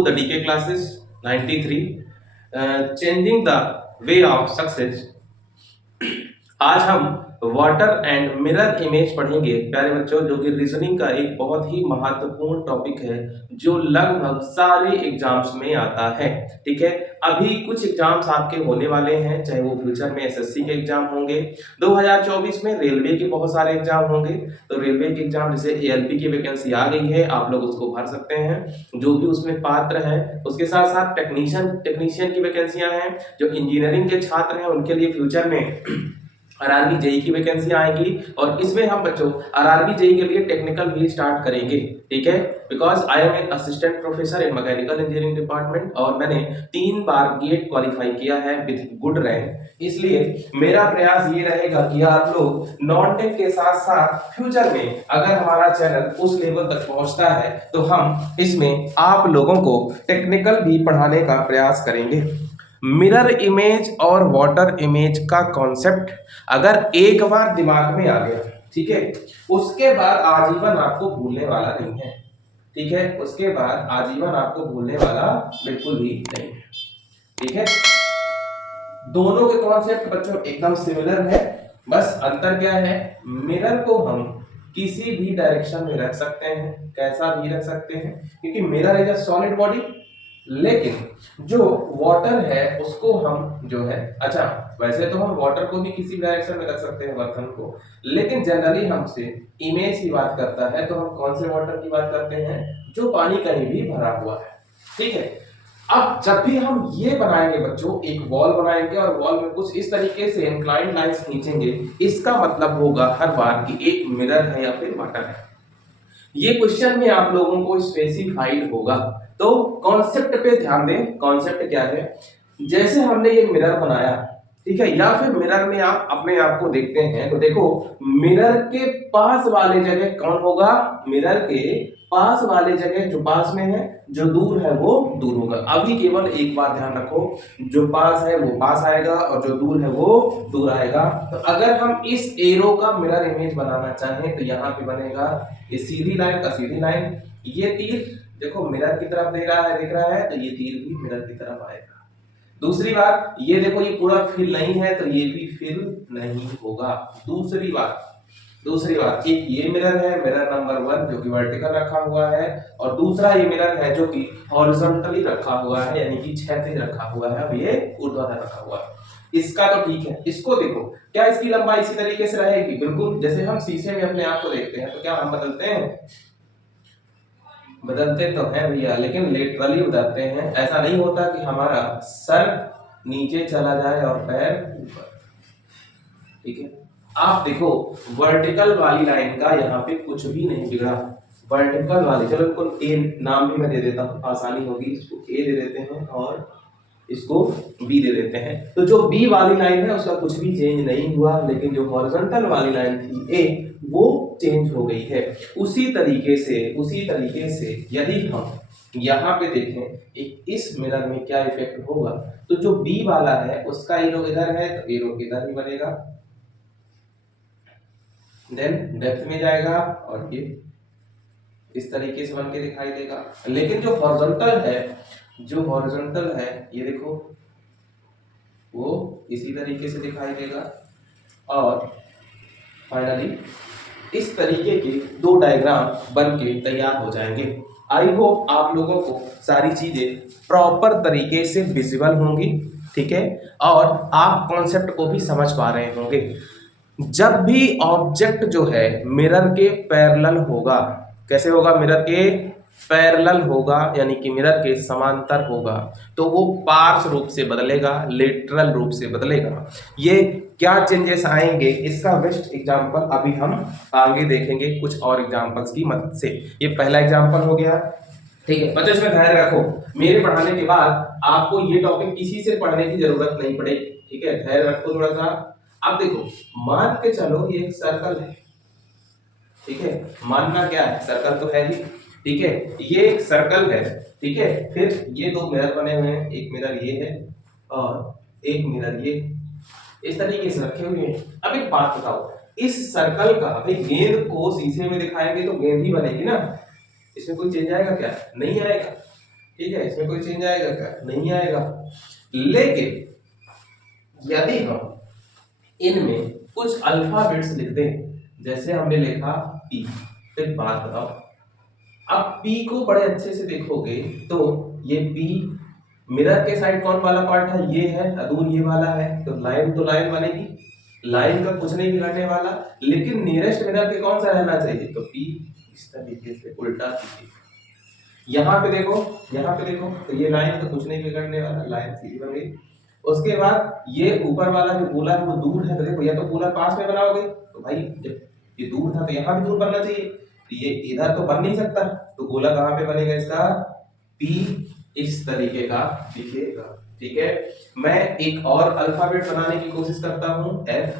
to the DK classes 93 changing the way of success। आज हम water and mirror image पढ़ेंगे प्यारे बच्चों, जो कि रीजनिंग का एक बहुत ही महत्वपूर्ण टॉपिक है जो लगभग सारे एग्जाम्स में आता है। ठीक है, अभी कुछ एग्जाम्स आपके होने वाले हैं, चाहे वो फ्यूचर में एसएससी के एग्जाम होंगे, 2024 में रेलवे के बहुत सारे एग्जाम होंगे। तो रेलवे के एग्जाम जैसे एएलपी की वैकेंसी आ गई है, आप लोग उसको भर सकते हैं जो भी उसमें पात्र है। उसके साथ साथ टेक्नीशियन की वैकेंसियां हैं, जो इंजीनियरिंग के छात्र हैं उनके लिए फ्यूचर में आरआरबी जेई की वैकेंसी आएगी। और इसमें हम बच्चों आरआरबी जेई के लिए टेक्निकल भी स्टार्ट करेंगे। ठीक है, because I am an assistant professor in mechanical engineering department और मैंने 3 बार गेट क्वालिफाई किया है विद गुड रैंक। इसलिए मेरा प्रयास ये रहेगा कि आप लोग नॉन टेक के साथ साथ फ्यूचर में अगर हमारा चैनल उस लेवल तक पहुंचता है तो हम इसमें आप लोगों को टेक्निकल भी पढ़ाने का प्रयास करेंगे। मिरर इमेज और वाटर इमेज का कॉन्सेप्ट अगर एक बार दिमाग में आ गया, ठीक है, उसके बाद आजीवन आपको भूलने वाला नहीं है। ठीक है, उसके बाद आजीवन आपको भूलने वाला बिल्कुल भी नहीं है। ठीक है, दोनों के कॉन्सेप्ट बच्चों एकदम सिमिलर है, बस अंतर क्या है, मिरर को हम किसी भी डायरेक्शन में रख सकते हैं, कैसा भी रख सकते हैं, क्योंकि mirror is a solid body. लेकिन जो वाटर है उसको हम जो है, अच्छा वैसे तो हम वाटर को भी किसी डायरेक्शन में रख सकते हैं बर्तन को, लेकिन जनरली हमसे इमेज की बात करता है तो हम कौन से वाटर की बात करते हैं, जो पानी कहीं भी भरा हुआ है। ठीक है, अब जब भी हम ये बनाएंगे बच्चों, एक वॉल बनाएंगे और वॉल में कुछ इस तरीके से इंक्लाइंड लाइंस खींचेंगे, इसका मतलब होगा हर बार कि एक मिरर है या फिर वाटर है। ये क्वेश्चन में आप लोगों को स्पेसिफाइड होगा, तो कॉन्सेप्ट पे ध्यान दें। कॉन्सेप्ट क्या है, जैसे हमने ये मिरर बनाया, ठीक है, या फिर मिरर में आप अपने आप को देखते हैं तो देखो मिरर के पास वाले जगह कौन होगा, मिरर के पास वाले जगह जो पास में है, जो दूर है वो दूर होगा। अभी केवल एक बात ध्यान रखो, जो पास है वो पास आएगा और जो दूर है वो दूर आएगा। तो अगर हम इस एरो का मिरर इमेज बनाना चाहें तो यहाँ पे बनेगा ये सीधी लाइन का सीधी लाइन, ये तीर देखो मिरर की तरफ देख रहा है तो ये तीर भी मिरर की तरफ आएगा। दूसरी बात ये देखो, ये पूरा फिल नहीं है तो ये भी फिल नहीं होगा। दूसरी बात एक ये मिरर है, मिरर नंबर 1 जो कि वर्टिकल रखा हुआ है, और दूसरा ये मिरर है जो कि हॉरिजॉन्टली रखा हुआ है, यानी कि क्षैतिज रखा हुआ है, अब ये ऊर्ध्वाधर रखा हुआ है। इसका तो ठीक है, इसको देखो क्या इसकी लंबाई इसी तरीके से रहेगी, बिल्कुल जैसे हम शीशे में अपने आप को देखते हैं तो क्या हम बदलते तो हैं भैया, लेकिन लेटरली बदलते हैं। ऐसा नहीं होता कि हमारा सर नीचे चला जाए और पैर ऊपर। ठीक है, आप देखो वर्टिकल वाली लाइन का यहाँ पे कुछ भी नहीं बिगड़ा। वर्टिकल वाली, चलो इनको ए नाम भी मैं दे देता हूँ, आसानी होगी, इसको ए दे देते हैं और इसको बी दे देते हैं। तो जो बी वाली लाइन है उसका कुछ भी चेंज नहीं हुआ, लेकिन जो हॉरिजॉन्टल वाली लाइन थी ए वो चेंज हो गई है। उसी तरीके से यदि हम यहाँ पे देखें इस मिरर में क्या इफेक्ट होगा, तो जो बी वाला है उसका एरो इधर है तो एरो इधर ही बनेगा, देन डेप्थ में जाएगा और ये इस तरीके से बन के दिखाई देगा। लेकिन जो हॉरिजॉन्टल है ये देखो वो इसी तरीके से दिखाई देगा, और फाइनली इस तरीके के 2 डायग्राम बन के तैयार हो जाएंगे। आई होप आप लोगों को सारी चीजें प्रॉपर तरीके से विजिबल होंगी। ठीक है, और आप कॉन्सेप्ट को भी समझ पा रहे होंगे। जब भी ऑब्जेक्ट जो है मिरर के पैरेलल होगा, कैसे होगा, मिरर के पैरेलल होगा यानी कि मिरर के समांतर होगा, तो वो पार्श्व रूप से बदलेगा, लेटरल रूप से बदलेगा। ये क्या चेंजेस आएंगे, इसका बेस्ट एग्जांपल अभी हम आगे देखेंगे कुछ और एग्जांपल्स की मदद से। ये पहला एग्जांपल हो गया। ठीक है बच्चों, इसमें धैर्य रखो, मेरे पढ़ाने के बाद आपको ये टॉपिक किसी से पढ़ने की जरूरत नहीं पड़ेगी। ठीक है, धैर्य रखो थोड़ा सा। अब देखो मान के चलो ये एक सर्कल है। ठीक है, मानना क्या है, सर्कल तो है ही। ठीक है, ये एक सर्कल है। ठीक है, फिर ये 2 मिरर बने हुए हैं, एक मिरर ये है और एक मिरर ये, इस तरीके से रखे हुए हैं। अब एक बात बताओ, इस सर्कल का भाई गेंद को शीशे में दिखाएंगे तो गेंद ही बनेगी ना, इसमें कोई चेंज आएगा क्या, नहीं आएगा। ठीक है, इसमें कोई चेंज आएगा क्या? नहीं आएगा। लेकिन यदि हम इनमें कुछ अल्फाबेट्स लिख दें, जैसे हमने लिखा पी, तो एक बात बताओ, अब पी को बड़े अच्छे से देखोगे तो ये पी मिरर के साइड कौन वाला पार्ट है? ये है, दूर ये वाला है, तो लाइन बनेगी, लाइन का कुछ नहीं बिगड़ने वाला। लेकिन नियरेस्ट मिरर के कौन सा रहना चाहिए? तो पी इस तरीके से उल्टा कीजिए। यहाँ पे देखो, यहाँ पे देखो, तो ये लाइन का कुछ नहीं बिगड़ने वाला, लाइन सीधी बन गई। उसके बाद ये ऊपर वाला जो गोला है वो दूर है, तो देखो या तो गोला पास में बनाओगे, तो भाई जब ये दूर था तो यहाँ भी दूर बनना चाहिए, तो ये इधर तो बन नहीं सकता, तो गोला कहाँ पे बनेगा इसका? पी इस तरीके का दिखेगा। ठीक है, मैं एक और अल्फाबेट बनाने की कोशिश करता हूं, एफ।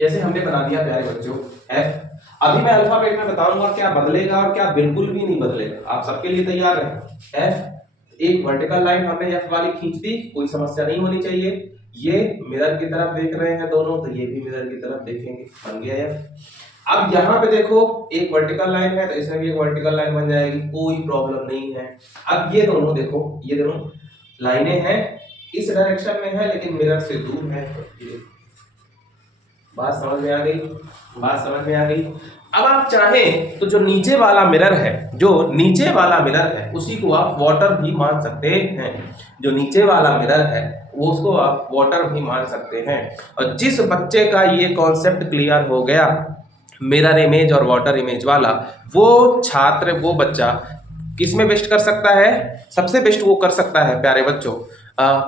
जैसे हमने बना दिया प्यारे बच्चों एफ। अभी मैं अल्फाबेट में बताऊंगा क्या बदलेगा और क्या बिल्कुल भी नहीं बदलेगा। आप सबके लिए तैयार है? एफ, एक वर्टिकल लाइन हमने एफ वाली खींच दी, कोई समस्या नहीं होनी चाहिए। ये मिरर की तरफ देख रहे हैं दोनों, तो ये भी मिरर की तरफ देखेंगे, बन गया एफ। अब यहाँ पे देखो एक वर्टिकल लाइन है, तो इसमें भी एक वर्टिकल लाइन बन जाएगी, कोई प्रॉब्लम नहीं है। अब ये दोनों देखो, ये दोनों लाइनें हैं, इस डायरेक्शन में है लेकिन मिरर से दूर है। बात समझ में आ गई? बात समझ में आ गई। अब आप चाहें तो जो नीचे वाला मिरर है, जो नीचे वाला मिरर है उसी को आप वाटर भी मान सकते हैं। जो नीचे वाला मिरर है वो उसको आप वाटर भी मान सकते हैं। और जिस बच्चे का ये कॉन्सेप्ट क्लियर हो गया मिरर इमेज और वाटर इमेज वाला, वो छात्र, वो बच्चा किस में बेस्ट कर सकता है? सबसे बेस्ट वो कर सकता है प्यारे बच्चों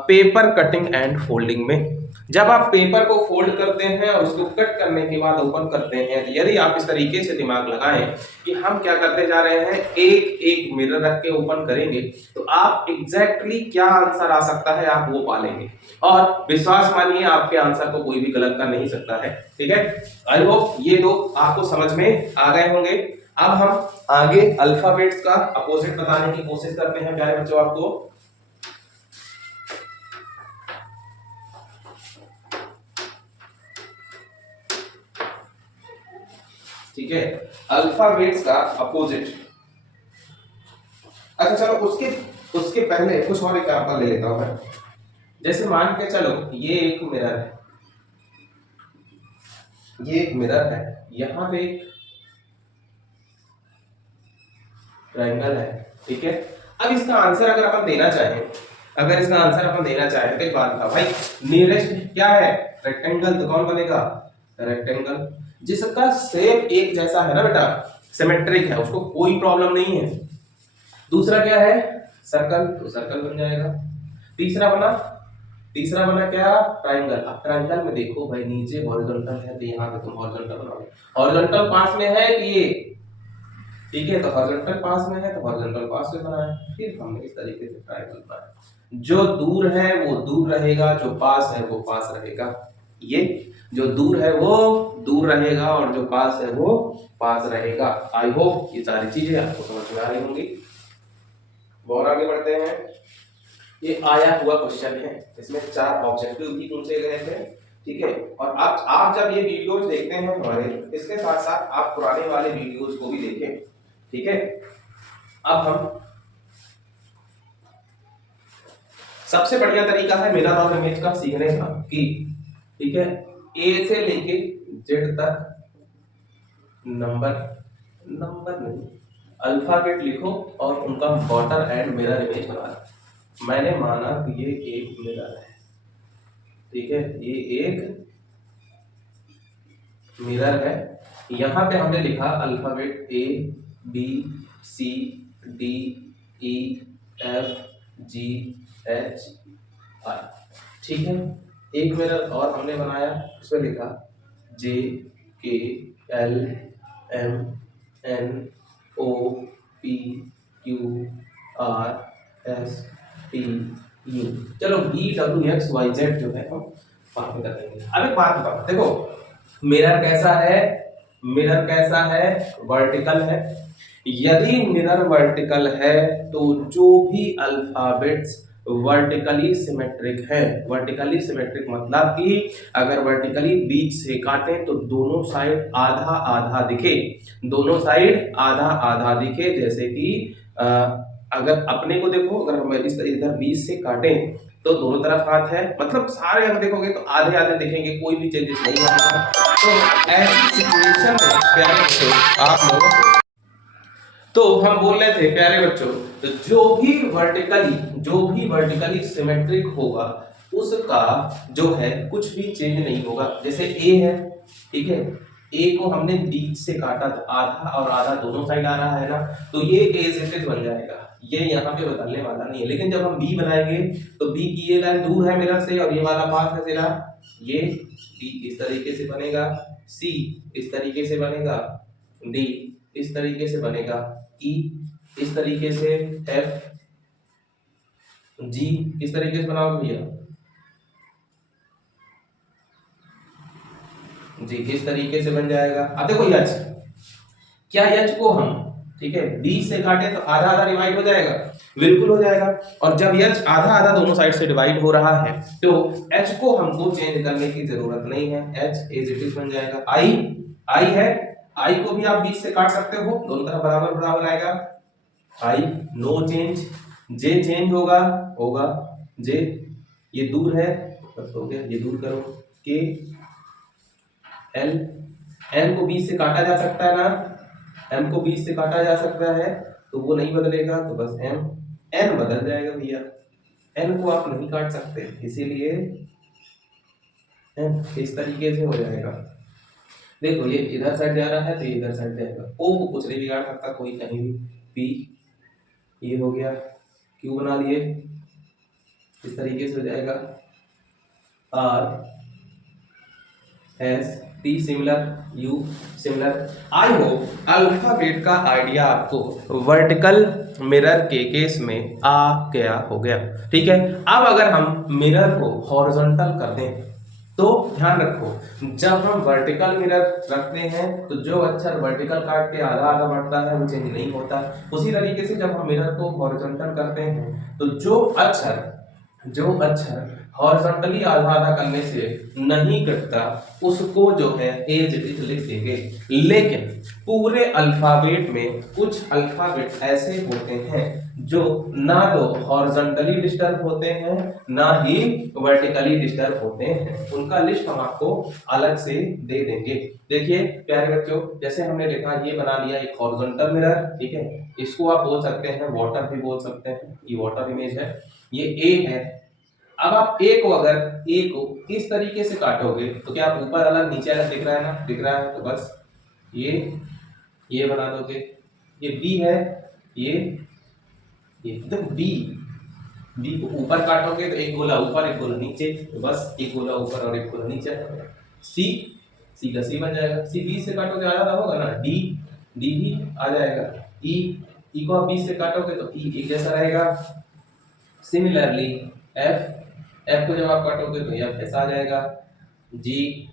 पेपर कटिंग एंड फोल्डिंग में। जब आप पेपर को फोल्ड करते हैं और उसको कट करने के बाद ओपन करते हैं, तो यदि आप इस तरीके से दिमाग लगाएं कि हम क्या करते जा रहे हैं, एक एक मिरर रख के ओपन करेंगे, तो आप एग्जैक्टली क्या आंसर आ सकता है आप वो पालेंगे। और विश्वास मानिए आपके आंसर को कोई भी गलत कर नहीं सकता है। ठीक है, आई होप ये दो आपको समझ में आ गए होंगे। अब हम आगे अल्फाबेट्स का अपोजिट बताने की कोशिश करते हैं प्यारे बच्चों आपको। ठीक है, अल्फाबेट्स का अपोजिट। अच्छा चलो उसके पहले कुछ और एग्जांपल ले लेता हूं मैं। जैसे मान के चलो ये एक मिरर है, ये एक मिरर है, यहां पे एक ट्रायंगल है। ठीक है, अब इसका आंसर अगर अपन देना चाहें, अगर इसका आंसर अपन देना चाहें तो एक बात था भाई, नियरेस्ट क्या है? रेक्टेंगल, तो कौन बनेगा? रेक्टेंगल। जिसका शेप एक जैसा है ना बेटा, सिमेट्रिक है, उसको कोई प्रॉब्लम नहीं है। दूसरा क्या है? सर्कल, तो सर्कल बन जाएगा। तीसरा बना क्या? ट्रायंगल। अब ट्रायंगल में देखो भाई नीचे हॉरिजॉन्टल है, तो यहाँ पे तुम हॉरिजॉन्टल बनाओगे। हॉरिजॉन्टल पास में है कि ये? ठीक है, तो हॉरिजॉन्टल पास में है तो हॉरिजॉन्टल पास में बनाया, फिर हमने इस तरीके से ट्रायंगल बनाया। जो दूर है वो दूर रहेगा, जो पास है वो पास रहेगा। ये जो दूर है वो दूर रहेगा और जो पास है वो पास रहेगा। आई होप ये सारी चीजें आपको समझ में आ रही होंगी। और आगे बढ़ते हैं। ये आया हुआ क्वेश्चन है, इसमें 4 ऑब्जेक्टिव भी पूछे गए थे। ठीक है, और आप जब ये वीडियोस देखते हैं हमारे, इसके साथ साथ आप पुराने वाले वीडियोस को भी देखें। ठीक है, अब हम सबसे बढ़िया तरीका है मिरर और इमेज का सीखने का कि ठीक है, ए से लेके जेड तक नंबर नहीं, अल्फाबेट लिखो और उनका वाटर एंड मिरर इमेज बना दो। मैंने माना कि ये एक मिरर है। ठीक है, ये एक मिरर है, यहां पे हमने लिखा alphabet A B C D E F G H I. ठीक है, एक मिरर और हमने बनाया, उसमें लिखा J K L M N O P Q R S T U. चलो B W X Y Z जो है हम वहां पे कर देंगे। अब एक बात बताओ, देखो मिरर कैसा है? वर्टिकल है। यदि मिरर वर्टिकल है तो जो भी अल्फाबेट्स वर्टिकली सिमेट्रिक है, वर्टिकली सिमेट्रिक मतलब कि अगर वर्टिकली बीच से काटें तो दोनों साइड आधा आधा दिखे, दोनों साइड आधा आधा दिखे। जैसे कि अगर अपने को देखो, अगर हम इस इधर 20 से काटें तो दोनों तरफ हाथ है, मतलब सारे अंक देखोगे तो आधे आधे दिखेंगे, कोई भी चेंजेस नहीं आएगा। तो ऐसी सिचुएशन में प्यारे बच्चों आप लोग, तो हम बोल रहे थे प्यारे बच्चों, तो जो भी वर्टिकली सिमेट्रिक होगा उसका जो है कुछ भी चेंज नहीं होगा। जैसे ए है, ठीक है, ए को हमने बीच से काटा तो आधा और आधा दोनों साइड आ रहा है ना, तो ये एज इट इज बन जाएगा, ये यहाँ पे बदलने वाला नहीं है। लेकिन जब हम बी बनाएंगे तो बी की ये लाइन दूर है मिरर से और ये वाला पास है तेरा, ये बी इस तरीके से बनेगा, सी इस तरीके से बनेगा, डी इस तरीके से बनेगा, ई इस तरीके से, एफ जी किस तरीके से बनाओगे भैया, जी इस तरीके से बन जाएगा। अब देखो यच, क्या यच को हम, ठीक है, बी से काटे तो आधा आधा डिवाइड हो जाएगा, बिल्कुल हो जाएगा। और जब यच आधा आधा दोनों साइड से डिवाइड हो रहा है तो एच को हमको चेंज करने की जरूरत नहीं है, एच एज इट इज बन जाएगा। आई, आई है, आई को भी आप 20 से काट सकते हो, दोनों तरफ बराबर बराबर आएगा, I know change, J change होगा, होगा जे, ये दूर है बस हो गया, ये दूर करो, के, एल, एम को 20 से काटा जा सकता है ना, एम को 20 से काटा जा सकता है तो वो नहीं बदलेगा, तो बस एम, एन बदल जाएगा भैया, एन को आप नहीं काट सकते इसीलिए एन इस तरीके से हो जाएगा। देखो ये इधर साइड जा रहा है तो ये इधर साइड जाएगा, ओ को कुछ नहीं बिगाड़ सकता कोई कहीं भी, पी ये हो गया, क्यू बना लिए इस तरीके से हो जाएगा, are S T similar, you similar. I hope alphabet का आइडिया आपको वर्टिकल मिरर के केस में आ गया हो गया, ठीक है। अब अगर हम मिरर को हॉरिजॉन्टल कर दें तो ध्यान रखो, जब हम वर्टिकल मिरर रखते हैं तो जो अक्षर वर्टिकल काट के आधा आधा बढ़ता है वो चेंज नहीं होता। उसी तरीके से जब हम मिरर को हॉरिजॉन्टल करते हैं तो जो अक्षर हॉरिजॉन्टली आधा आधा करने से नहीं कटता उसको जो है एज इट लिख देंगे। लेकिन पूरे अल्फाबेट में कुछ अल्फाबेट ऐसे होते हैं जो ना तो हॉरिजॉन्टली डिस्टर्ब होते हैं ना ही वर्टिकली डिस्टर्ब होते हैं, उनका लिस्ट हम आपको अलग से दे देंगे। देखिए प्यारे बच्चों, जैसे हमने लिखा ये बना लिया एक हॉरिजॉन्टल मिरर, ठीक है, इसको आप बोल सकते हैं वाटर भी बोल सकते हैं, ये वाटर इमेज है, ये ए है। अब आप ए को अगर ए को इस तरीके से काटोगे तो क्या आप ऊपर अलग नीचे अलग दिख रहा है ना, दिख रहा है, तो बस ये बना दोगे। ये बी है, ये देखो बी, बी को ऊपर काटोगे तो एक गोला ऊपर एक गोला नीचे, तो बस एक गोला ऊपर और एक गोला नीचे। सी, सी का सी बन जाएगा, सी बी से काटोगे आधा होगा ना, डी, डी भी आ जाएगा, ई, ई को आप बी से काटोगे तो ई एक जैसा रहेगा। सिमिलरली एफ, एफ को जब आप काटोगे तो एफ ऐसा आ जाएगा, जी,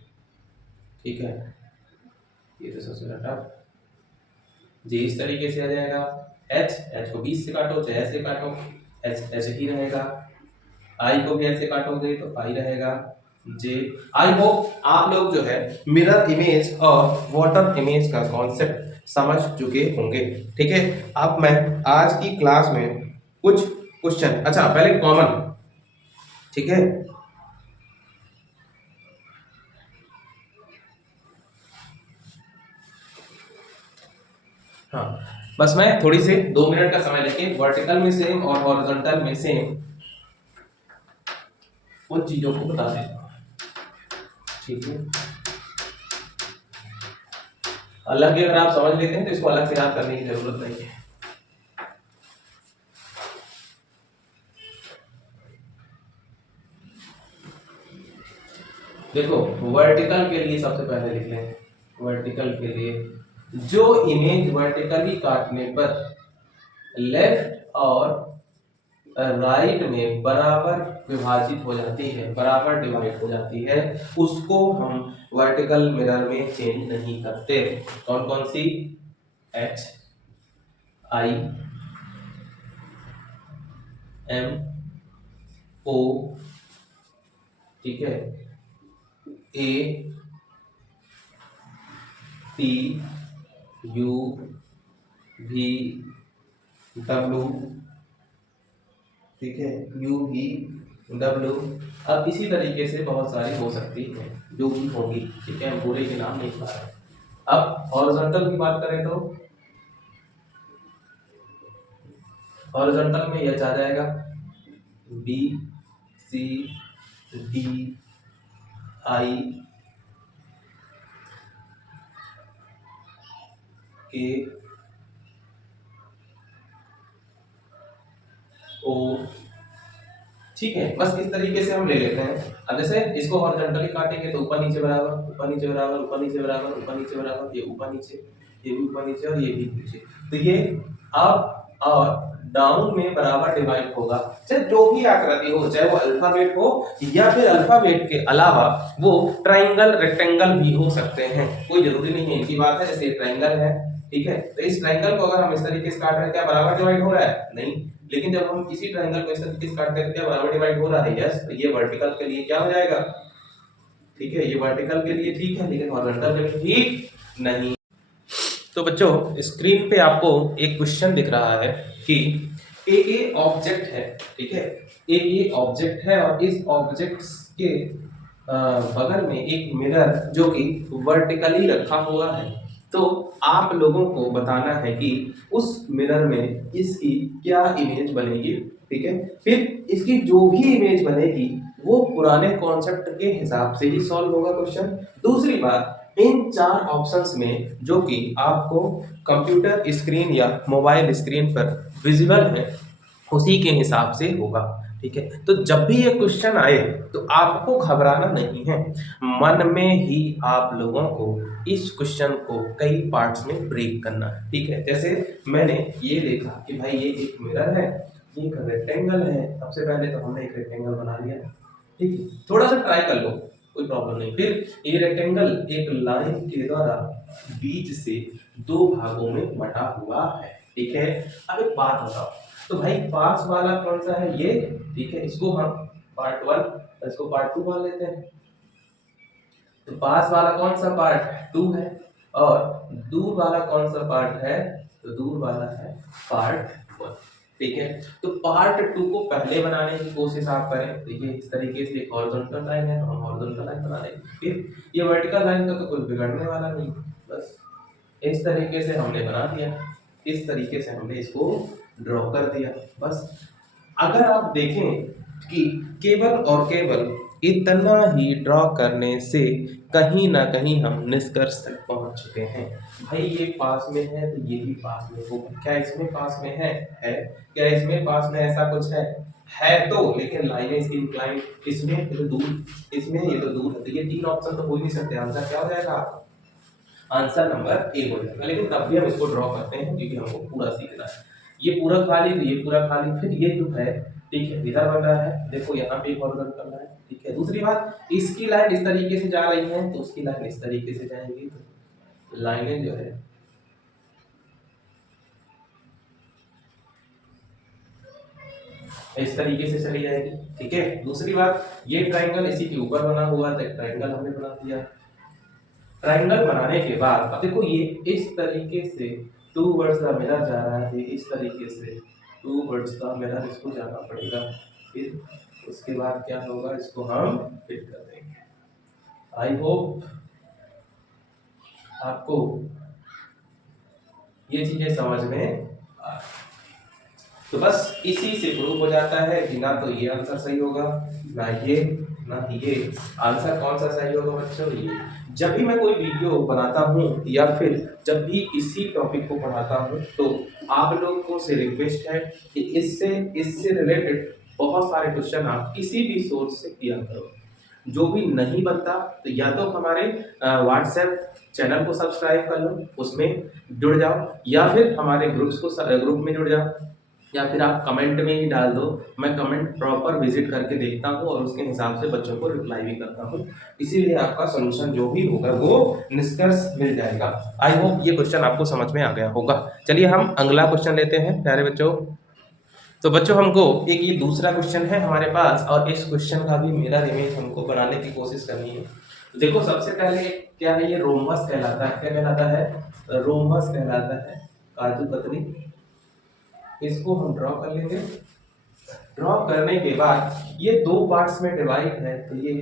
ठीक है, ये तो सबसे टफ, जी इस तरीके से आ जाएगा। एच, एच को 20 से काटो चाहे ऐसे काटो, एच एच ही रहेगा। आई को भी ऐसे काटोगे तो आई रहेगा, जे। आई होप आप लोग जो है मिरर इमेज और वाटर इमेज का कॉन्सेप्ट समझ चुके होंगे, ठीक है। अब मैं आज की क्लास में कुछ क्वेश्चन, अच्छा पहले कॉमन, ठीक है, हाँ, बस मैं थोड़ी से 2 मिनट का समय लेके वर्टिकल में सेम और हॉरिजॉन्टल में सेम उन चीजों को बता देता हूँ, ठीक है। अलग ही अगर आप समझ लेते हैं तो इसको अलग से याद करने की जरूरत नहीं है। देखो वर्टिकल के लिए सबसे पहले लिख लें, वर्टिकल के लिए जो इमेज वर्टिकली काटने पर लेफ्ट और राइट में बराबर विभाजित हो जाती है, बराबर डिवाइड हो जाती है, उसको हम वर्टिकल मिरर में चेंज नहीं करते। कौन कौन सी, एच, आई, एम, ओ, ठीक है, ए, पी, यू, वी, डब्ल्यू, ठीक है, यू वी डब्ल्यू। अब इसी तरीके से बहुत सारी हो सकती है जो भी होगी, ठीक है, हम पूरे के नाम नहीं पा रहे। अब हॉरिजॉन्टल की बात करें तो हॉरिजॉन्टल में यह आ जाएगा बी सी डी आई के ओ, ठीक है, बस इस तरीके से हम ले लेते हैं। अब जैसे इसको हॉरिजॉन्टली काटेंगे तो ऊपर नीचे बराबर, ऊपर नीचे बराबर, ऊपर नीचे बराबर, ऊपर नीचे बराबर, ये ऊपर नीचे, ये भी ऊपर नीचे और ये भी नीचे। तो ये अप और डाउन में बराबर डिवाइड होगा। चाहे जो भी आकृति हो, चाहे वो अल्फाबेट हो या फिर अल्फाबेट के अलावा वो ट्राइंगल रेक्टेंगल भी हो सकते हैं, कोई जरूरी नहीं है इनकी बात है। जैसे ट्राइंगल है, ठीक है, तो इस ट्राइंगल को अगर हम इस तरीके से काट रहे हैं, क्या बराबर डिवाइड हो रहा है? नहीं। लेकिन जब हम इसी ट्रायंगल को इस तरीके से काटते हैं, क्या बराबर डिवाइड हो रहा है? यस। तो ये वर्टिकल के लिए क्या हो जाएगा? ठीक है, ये वर्टिकल के लिए ठीक है, लेकिन हॉरिजॉन्टल के लिए ठीक नहीं। तो बच्चों, स्क्रीन पे आपको एक क्वेश्चन दिख रहा है कि एक ऑब्जेक्ट है, ठीक है, एक ऑब्जेक्ट है और इस ऑब्जेक्ट के बगल में एक मिरर जो कि वर्टिकली रखा हुआ है। तो आप लोगों को बताना है कि उस मिरर में इसकी क्या इमेज बनेगी, ठीक है। फिर इसकी जो भी इमेज बनेगी वो पुराने कॉन्सेप्ट के हिसाब से ही सॉल्व होगा क्वेश्चन। दूसरी बात, इन 4 ऑप्शंस में जो कि आपको कंप्यूटर स्क्रीन या मोबाइल स्क्रीन पर विजिबल है उसी के हिसाब से होगा, ठीक है। तो जब भी ये क्वेश्चन आए तो आपको घबराना नहीं है, मन में ही आप लोगों को इस क्वेश्चन को कई पार्ट्स में ब्रेक करना है, ठीक है। जैसे मैंने ये देखा कि भाई ये एक मिरर है, ये एक रेक्टेंगल है। सबसे पहले तो हमने एक रेक्टेंगल बना लिया, ठीक है, थोड़ा सा ट्राई कर लो, कोई प्रॉब्लम नहीं। फिर ये रेक्टेंगल एक लाइन के द्वारा बीच से 2 भागों में बटा हुआ है, ठीक है। अब एक बात बताओ, तो भाई पास वाला कौन सा है? ये, ठीक है, इसको हम पार्ट 1, इसको पार्ट 2 मान लेते हैं। तो पास वाला कौन सा पार्ट 2 है और दूर वाला कौन सा पार्ट है? तो दूर वाला है पार्ट 1, ठीक है। तो पार्ट 2 को पहले बनाने की कोशिश आप करें। देखिए इस तरीके से एक हॉरिजॉन्टल लाइन है तो हम हॉरिजॉन्टल लाइन बना लेंगे। फिर ये वर्टिकल लाइन का तो कुछ बिगड़ने वाला नहीं, बस इस तरीके से हमने बना दिया, इस तरीके से हमने इसको ड्रॉ कर दिया, बस। अगर आप देखें कि केवल और केवल इतना ही ड्रॉ करने से कहीं ना कहीं हम निष्कर्ष तक पहुंच चुके हैं। भाई ये पास में है तो ये भी पास में होगा। क्या इसमें पास में है? क्या इसमें पास में ऐसा कुछ है तो, लेकिन लाइनें इसकी इंक्लाइन, इसमें ये तो दूर, इसमें ये तो दूर, तो ये 3 ऑप्शन तो हो ही नहीं सकते। आंसर क्या हो जाएगा? आंसर नंबर ए हो जाएगा। लेकिन तब भी हम इसको ड्रॉ करते हैं क्योंकि हमको पूरा सीखना है। ये पूरा खाली तो ये पूरा खाली, फिर ये जो है, ठीक है, इधर बन रहा है, देखो यहाँ पे एक हॉरिजॉन्टल करना है, ठीक है। दूसरी बात, इसकी लाइन इस तरीके से जा रही है तो उसकी लाइन इस तरीके से जाएगी, तो लाइनें जो है इस तरीके से चली जाएगी, ठीक है। दूसरी बात, ये ट्रायंगल इसी के ऊपर बना हुआ है तो ट्रायंगल हमने बना दिया। ट्रायंगल बनाने के बाद अब देखो ये इस तरीके से टूवर्ड्स द मिरर जा रहा है, इस तरीके से टूवर्ड्स द मिरर इसको जाना पड़ेगा। फिर उसके बाद क्या होगा, इसको हम फिट कर देंगे। आई होप आपको ये चीजें समझ में आ। तो बस इसी से प्रूव हो जाता है कि ना तो ये आंसर सही होगा, ना ये, ना ये। आंसर कौन सा सही होगा बच्चों? ये। जब भी मैं कोई वीडियो बनाता हूँ या फिर जब भी इसी टॉपिक को पढ़ाता हूँ तो आप लोगों से रिक्वेस्ट है कि इससे रिलेटेड बहुत सारे क्वेश्चन आप किसी भी सोर्स से किया करो। जो भी नहीं बनता तो या तो हमारे व्हाट्सएप चैनल को सब्सक्राइब कर लो, उसमें जुड़ जाओ, या फिर हमारे ग्रुप में जुड़ जाओ, या फिर आप कमेंट में ही डाल दो। मैं कमेंट प्रॉपर विजिट करके देखता हूँ और उसके हिसाब से बच्चों को रिप्लाई भी करता हूँ, इसीलिए आपका सोल्यूशन जो भी होगा वो निष्कर्ष मिल जाएगा। आई होप ये क्वेश्चन आपको समझ में आ गया होगा। चलिए हम अगला क्वेश्चन लेते हैं प्यारे बच्चों। तो बच्चों हमको एक ये दूसरा क्वेश्चन है हमारे पास और इस क्वेश्चन का भी मिरर इमेज हमको बनाने की कोशिश करनी है। देखो सबसे पहले क्या है, ये रोम्बस कहलाता है। क्या कहलाता है? रोम्बस कहलाता है, काजू कतरी। इसको हम ड्रॉ कर लेंगे। ड्रॉप करने के बाद ये दो पार्ट्स में डिवाइड है, तो ये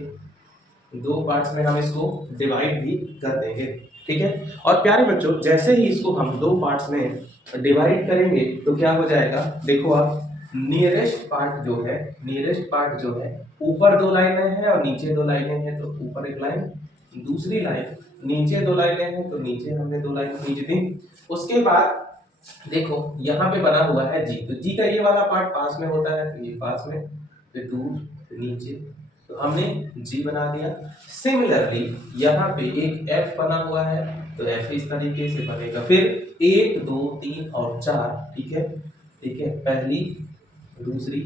दो पार्ट्स में हम इसको डिवाइड भी कर देंगे, ठीक है। और प्यारे बच्चों जैसे ही इसको हम दो पार्ट्स में डिवाइड करेंगे तो क्या हो जाएगा, देखो आप, नियरेस्ट पार्ट जो है, नियरेस्ट पार्ट जो है, ऊपर दो लाइनें हैं और नीचे दो लाइनें हैं, तो ऊपर एक लाइन, दूसरी लाइन, नीचे दो लाइनें हैं तो नीचे हमने दो लाइन खींच दी। उसके बाद देखो यहाँ पे बना हुआ है जी, तो जी का ये वाला पार्ट पास में होता है, तो ये पास में, फिर दूर, फिर नीचे, तो हमने जी बना दिया। सिमिलरली यहाँ पे एक एफ बना हुआ है, तो एफ इस तरीके से बनेगा, फिर 1 2 3 और 4, ठीक है, ठीक है, पहली, दूसरी,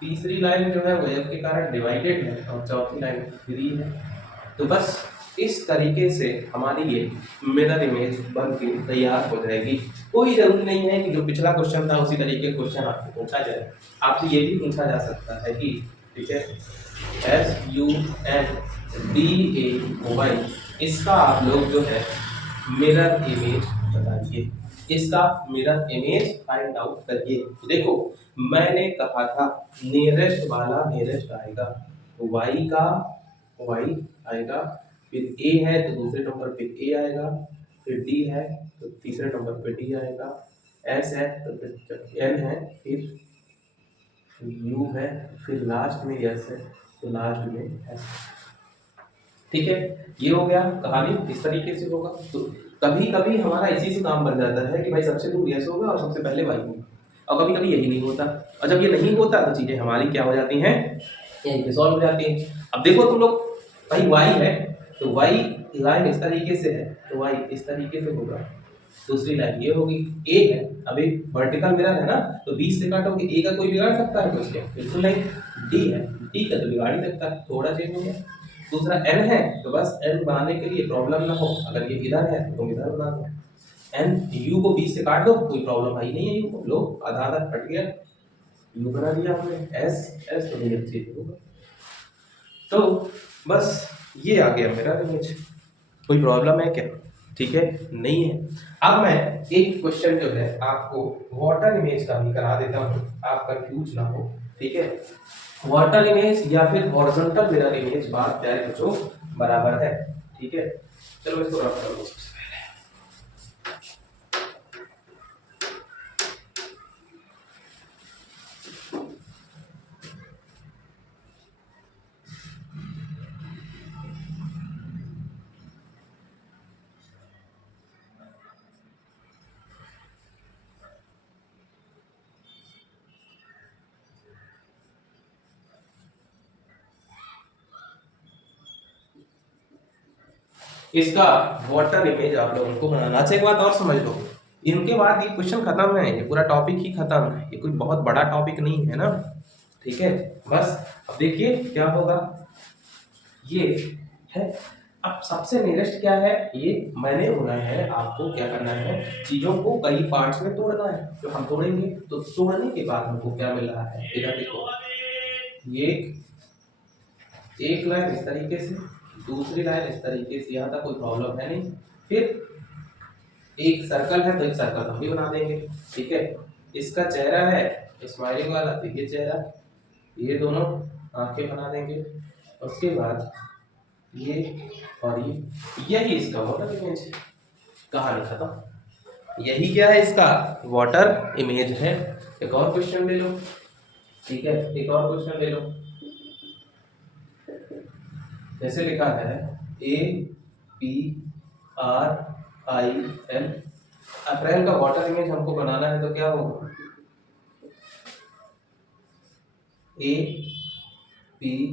तीसरी लाइन जो है वो एफ के कारण डिवाइडेड है और चौथी लाइन फ्री है। तो बस इस तरीके से हमारी ये मिरर इमेज बन के तैयार हो जाएगी। कोई जरूरी नहीं है कि जो पिछला क्वेश्चन था उसी तरीके का क्वेश्चन आपको पूछा जाए, आपसे ये भी पूछा जा सकता है कि, ठीक है, SUNDAY, इसका आप लोग जो है मिरर इमेज बताइए, इसका मिरर इमेज फाइंड आउट करिए। देखो मैंने कहा था नियरेस्ट वाला नियरेस्ट आएगा, y का y आएगा, फिर a है तो दूसरे नंबर पे a आएगा, फिर d है तो तीसरे नंबर पे d आएगा, s है तो फिर n है, फिर u है, फिर लास्ट में s है तो लास्ट में s, ठीक है। ये हो गया कहानी, इस तरीके से होगा। तो कभी कभी हमारा इसी से काम बन जाता है कि भाई सबसे दूर यस होगा और सबसे पहले वाई होगा, और कभी कभी यही नहीं होता, और जब ये नहीं होता तो चीजें हमारी क्या हो जाती हैं, यहीं पे सॉल्व हो जाती हैं। अब देखो तुम लोग, भाई वाई है तो वाई लाइन इस तरीके से है तो वाई इस तरीके से होगा, दूसरी लाइन ये होगी, ए है, अभी वर्टिकल मिरर है ना, तो 20 से काटोगे, ए का कोई बिगाड़ सकता है कुछ क्या, बिल्कुल नहीं। डी है, डी का तो बिगाड़ ही सकता है, थोड़ा चेंज हो गया। दूसरा एन है तो बस एन बनाने के लिए प्रॉब्लम ना हो, अगर ये इधर है तो तुम इधर बना दो, एन यू को 20 से काट दो, कोई प्रॉब्लम आई नहीं है, यू को लो आधा आधा कट गया, यू बना दिया हमने, एस एस तो नहीं अच्छी होगा। तो बस ये आ गया मेरा इमेज, कोई प्रॉब्लम है क्या, ठीक है, नहीं है। अब मैं एक क्वेश्चन जो है आपको वाटर इमेज का भी करा देता हूँ, आप कंफ्यूज ना हो, ठीक है। वाटर इमेज या फिर हॉरिजॉन्टल मिरर इमेज, बात प्यारे बच्चों बराबर है, ठीक है। चलो इसको रफ कर लो सबसे पहले। इसका वाटर इमेज आप लोगों को बनाना। अच्छा एक बात और समझ लो, इनके बाद ये क्वेश्चन खत्म है, ये पूरा टॉपिक ही खत्म है, ये कोई बहुत बड़ा टॉपिक नहीं है ना, ठीक है। बस अब देखिए क्या होगा, ये है, अब सबसे नियरेस्ट क्या है, ये मैंने बोला है आपको क्या करना है, चीजों को कई पार्ट्स में तोड़ना है, तो हम तोड़ेंगे, तो तोड़ने के बाद हमको क्या मिल रहा है, इधर देखो, ये एक लाइन इस तरीके से, दूसरी लाइन इस तरीके से, यहाँ तक कोई प्रॉब्लम है नहीं। फिर एक सर्कल है तो एक सर्कल हम भी बना देंगे, ठीक है। इसका चेहरा है स्माइलिंग वाला, तो ये चेहरा, ये दोनों आंखें बना देंगे, उसके बाद ये और ये, यही इसका वाटर इमेज है, कहानी खत्म। यही क्या है, इसका वाटर इमेज है। एक और क्वेश्चन ले लो, ठीक है, एक और क्वेश्चन ले लो, जैसे लिखा है APRIL, अप्रैल का वाटर इमेज हमको बनाना है, तो क्या होगा, APRIL,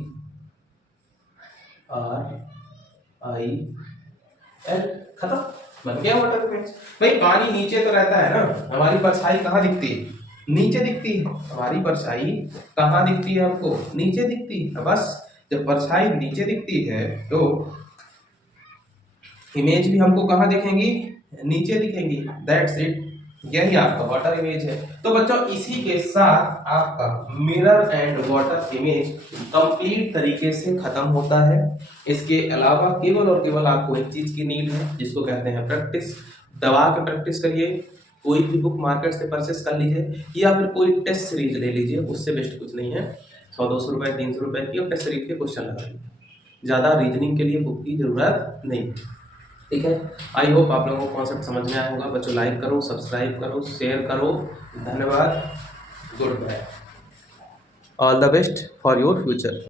खत्म, बन गया वाटर इमेज। भाई पानी नीचे तो रहता है ना, हमारी परछाई कहाँ दिखती है, नीचे दिखती है, हमारी परछाई कहाँ दिखती है, हमको नीचे दिखती है। बस जब परछाई नीचे दिखती है तो इमेज भी हमको कहाँ दिखेंगी, नीचे दिखेंगी, दैट्स इट, यही आपका वाटर इमेज है। तो बच्चों इसी के साथ आपका mirror and water image complete तरीके से खत्म होता है। इसके अलावा केवल और केवल आपको एक चीज की नीड है, जिसको कहते हैं प्रैक्टिस। दबा के प्रैक्टिस करिए, कोई भी बुक मार्केट से परचेस कर लीजिए या फिर कोई टेस्ट सीरीज ले लीजिए, उससे बेस्ट कुछ नहीं है। 100-200 रुपये 300 रुपये की और टेस्ट सीरीज के क्वेश्चन लगा लीजिए, ज़्यादा रीजनिंग के लिए बुक की ज़रूरत नहीं। ठीक है, आई होप आप लोगों को कॉन्सेप्ट समझ में आया होगा। बच्चों लाइक करो, सब्सक्राइब करो, शेयर करो। धन्यवाद, good bye, all the best for your future.